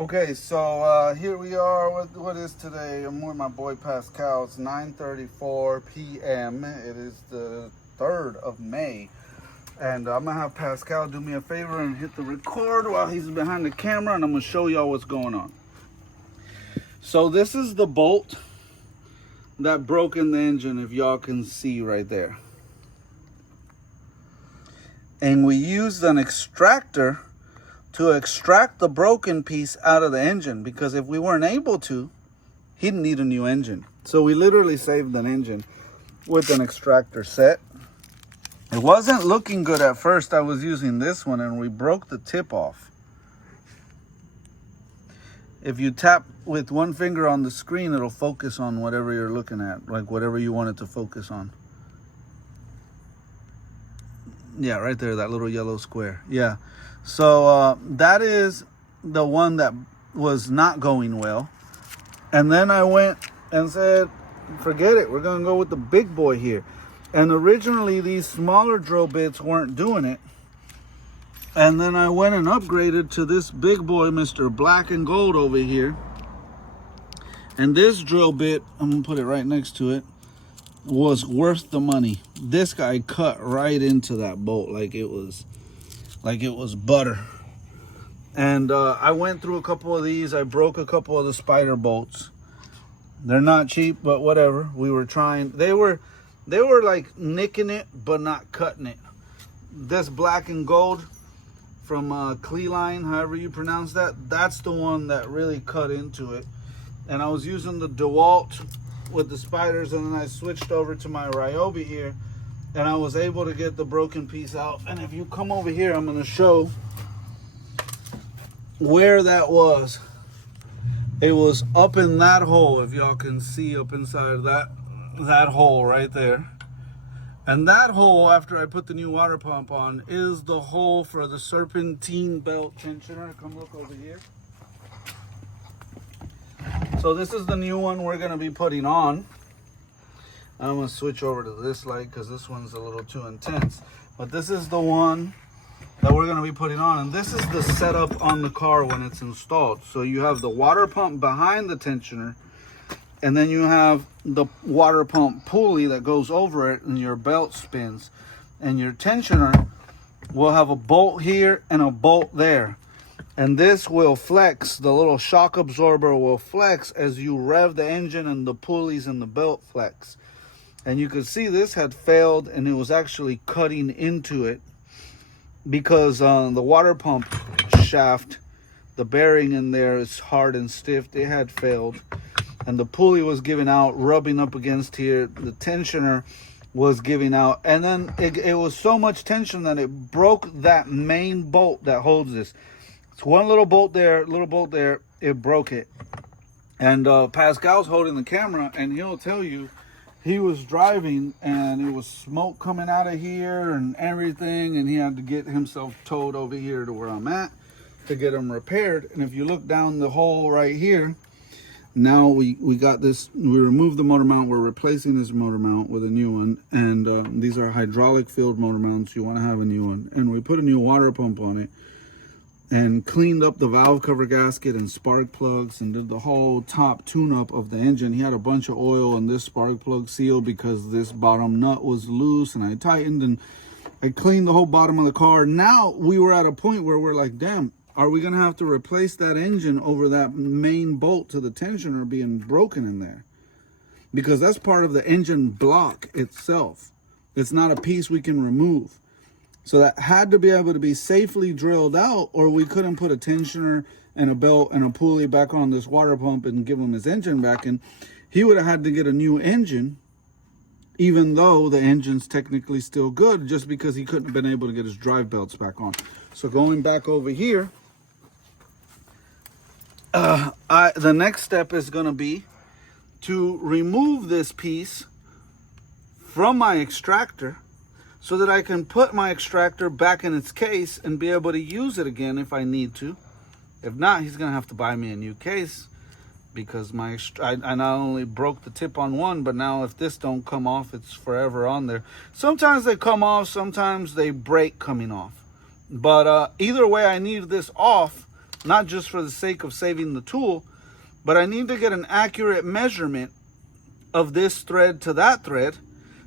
Okay, so here we are. What is today? I'm with my boy Pascal. It's 9:34 p.m. It is the 3rd of May. And I'm going to have Pascal do me a favor and hit the record while he's behind the camera. And I'm going to show y'all what's going on. So this is the bolt that broke in the engine, if y'all can see right there. And we used an extractor to extract the broken piece out of the engine, because if we weren't able to, he'd need a new engine. So we literally saved an engine with an extractor set. It wasn't looking good at first. I was using this one and we broke the tip off. If you tap with one finger on the screen, it'll focus on whatever you're looking at, like whatever you want it to focus on. Yeah, right there, that little yellow square. Yeah. So that is the one that was not going well. And then I went and said, forget it, we're going to go with the big boy here. And originally these smaller drill bits weren't doing it. And then I went and upgraded to this big boy, Mr. Black and Gold over here. And this drill bit, I'm going to put it right next to it, was worth the money. This guy cut right into that bolt like it was butter. And I went through a couple of these. I broke a couple of the spider bolts. They're not cheap, but whatever. We were trying. They were like nicking it but not cutting it. This Black and Gold from Cleline, however you pronounce that, that's the one that really cut into it. And I was using the DeWalt with the spiders, and then I switched over to my Ryobi here, and I was able to get the broken piece out. And if you come over here, I'm going to show where that was. It was up in that hole, if y'all can see up inside that hole right there. And that hole, after I put the new water pump on, is the hole for the serpentine belt tensioner. Come look over here. So this is the new one we're going to be putting on. I'm going to switch over to this light because this one's a little too intense. But this is the one that we're going to be putting on. And this is the setup on the car when it's installed. So you have the water pump behind the tensioner. And then you have the water pump pulley that goes over it, and your belt spins. And your tensioner will have a bolt here and a bolt there. And this will flex, the little shock absorber will flex as you rev the engine, and the pulleys and the belt flex. And you could see this had failed, and it was actually cutting into it because the water pump shaft, the bearing in there is hard and stiff. It had failed. And the pulley was giving out, rubbing up against here. The tensioner was giving out. And then it was so much tension that it broke that main bolt that holds this. It's one little bolt there, it broke it. And Pascal's holding the camera, and he'll tell you he was driving and it was smoke coming out of here and everything, and he had to get himself towed over here to where I'm at to get him repaired. And if you look down the hole right here, now we got this, we removed the motor mount, we're replacing this motor mount with a new one. And these are hydraulic filled motor mounts, you want to have a new one. And we put a new water pump on it and cleaned up the valve cover gasket and spark plugs and did the whole top tune-up of the engine. He had a bunch of oil in this spark plug seal because this bottom nut was loose, and I tightened and I cleaned the whole bottom of the car. Now we were at a point where we're like, damn, are we gonna have to replace that engine over that main bolt to the tensioner being broken in there? Because that's part of the engine block itself. It's not a piece we can remove. So that had to be able to be safely drilled out, or we couldn't put a tensioner and a belt and a pulley back on this water pump and give him his engine back. And he would have had to get a new engine, even though the engine's technically still good, just because he couldn't have been able to get his drive belts back on. So going back over here, the next step is going to be to remove this piece from my extractor, so that I can put my extractor back in its case and be able to use it again if I need to. If not, he's going to have to buy me a new case, because I not only broke the tip on one, but now if this don't come off, it's forever on there. Sometimes they come off, sometimes they break coming off. But either way, I need this off not just for the sake of saving the tool, but I need to get an accurate measurement of this thread to that thread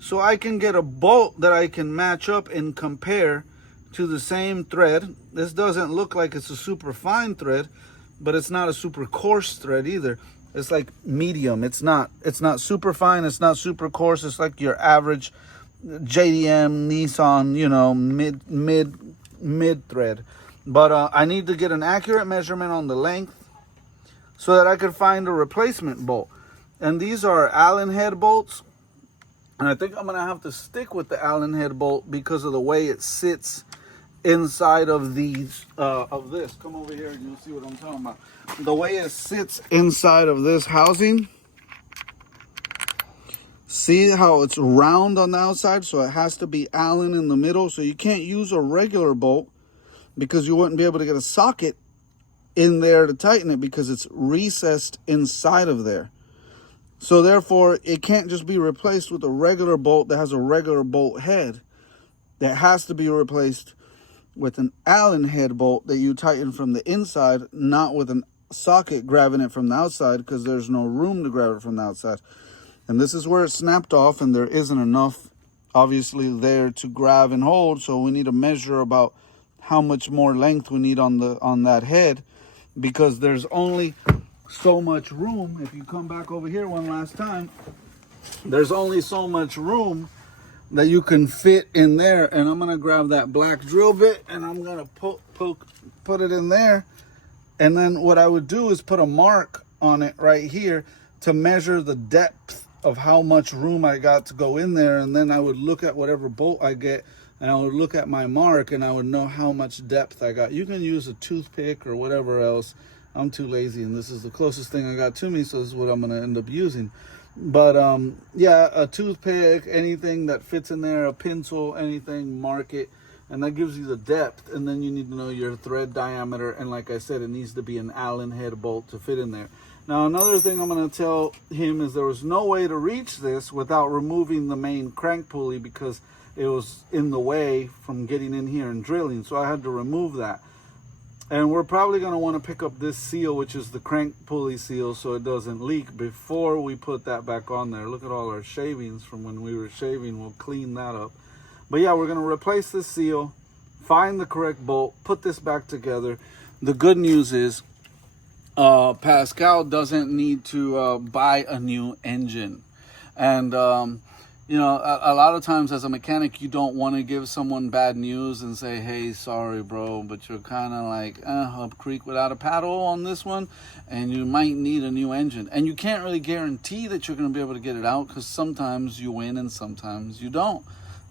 so I can get a bolt that I can match up and compare to the same thread. This doesn't look like it's a super fine thread, but it's not a super coarse thread either. It's like medium. It's not super fine, it's not super coarse. It's like your average JDM Nissan, you know, mid thread. But I need to get an accurate measurement on the length so that I could find a replacement bolt. And these are Allen head bolts. And I think I'm gonna have to stick with the Allen head bolt because of the way it sits inside of these of this. Come over here and you'll see what I'm talking about. The way it sits inside of this housing. See how it's round on the outside, so it has to be Allen in the middle. So you can't use a regular bolt because you wouldn't be able to get a socket in there to tighten it because it's recessed inside of there. So therefore, it can't just be replaced with a regular bolt that has a regular bolt head. That has to be replaced with an Allen head bolt that you tighten from the inside, not with a socket grabbing it from the outside, because there's no room to grab it from the outside. And this is where it snapped off, and there isn't enough, obviously, there to grab and hold. So we need to measure about how much more length we need on that head, because there's only so much room. If you come back over here one last time, there's only so much room that you can fit in there. And I'm gonna grab that black drill bit and I'm gonna put it in there. And then what I would do is put a mark on it right here to measure the depth of how much room I got to go in there. And then I would look at whatever bolt I get and I would look at my mark and I would know how much depth I got. You can use a toothpick or whatever else. I'm too lazy, and this is the closest thing I got to me, so this is what I'm going to end up using. But, yeah, a toothpick, anything that fits in there, a pencil, anything, mark it, and that gives you the depth. And then you need to know your thread diameter, and like I said, it needs to be an Allen head bolt to fit in there. Now, another thing I'm going to tell him is there was no way to reach this without removing the main crank pulley because it was in the way from getting in here and drilling, so I had to remove that. And we're probably going to want to pick up this seal, which is the crank pulley seal, so it doesn't leak before we put that back on there. Look at all our shavings from when we were shaving. We'll clean that up. But yeah, we're going to replace this seal, find the correct bolt, put this back together. The good news is Pascal doesn't need to buy a new engine. And you know, a lot of times as a mechanic, you don't want to give someone bad news and say, hey, sorry, bro, but you're kind of like up creek without a paddle on this one, and you might need a new engine. And you can't really guarantee that you're going to be able to get it out because sometimes you win and sometimes you don't.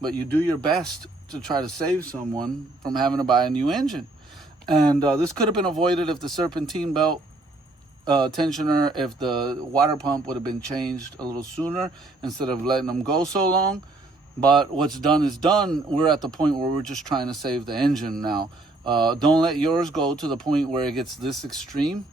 But you do your best to try to save someone from having to buy a new engine. And this could have been avoided if the serpentine belt tensioner, if the water pump would have been changed a little sooner instead of letting them go so long. But what's done is done. We're at the point where we're just trying to save the engine now. Don't let yours go to the point where it gets this extreme,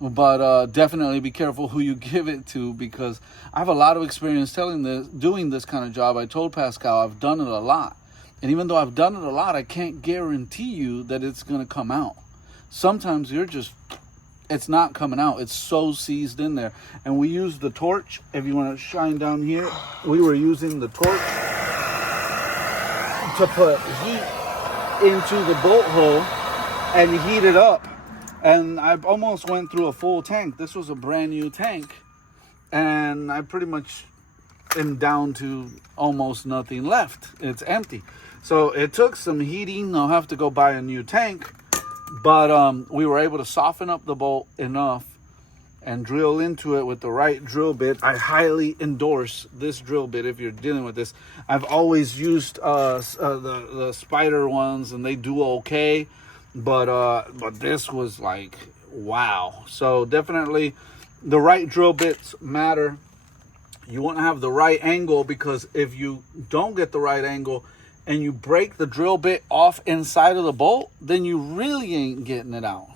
but definitely be careful who you give it to, because I have a lot of experience doing this kind of job. I told Pascal I've done it a lot, and even though I've done it a lot, I can't guarantee you that it's going to come out. Sometimes it's not coming out. It's so seized in there. And we use the torch. If you want to shine down here, we were using the torch to put heat into the bolt hole and heat it up. And I almost went through a full tank. This was a brand new tank. And I pretty much am down to almost nothing left. It's empty. So it took some heating. I'll have to go buy a new tank. But we were able to soften up the bolt enough and drill into it with the right drill bit. I highly endorse this drill bit if you're dealing with this. I've always used the spider ones, and they do okay. But this was like, wow. So definitely the right drill bits matter. You want to have the right angle, because if you don't get the right angle and you break the drill bit off inside of the bolt, then you really ain't getting it out.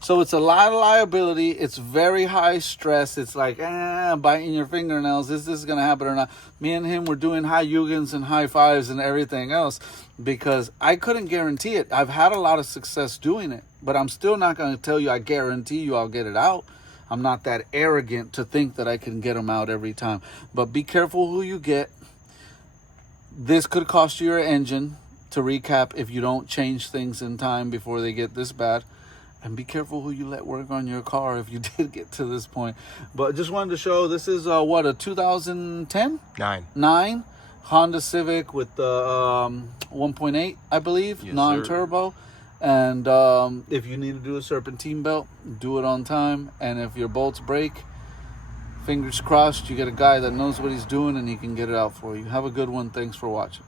So it's a lot of liability. It's very high stress. It's like, biting your fingernails. Is this going to happen or not? Me and him were doing high Yugens and high fives and everything else because I couldn't guarantee it. I've had a lot of success doing it. But I'm still not going to tell you, I guarantee you I'll get it out. I'm not that arrogant to think that I can get them out every time. But be careful who you get. This could cost you your engine, to recap, if you don't change things in time before they get this bad. And be careful who you let work on your car if you did get to this point. But just wanted to show, this is what, a 2010? 9 Honda Civic with the 1.8, I believe, yes, non-turbo. And if you need to do a serpentine belt, do it on time. And if your bolts break, fingers crossed, you get a guy that knows what he's doing and he can get it out for you. Have a good one. Thanks for watching.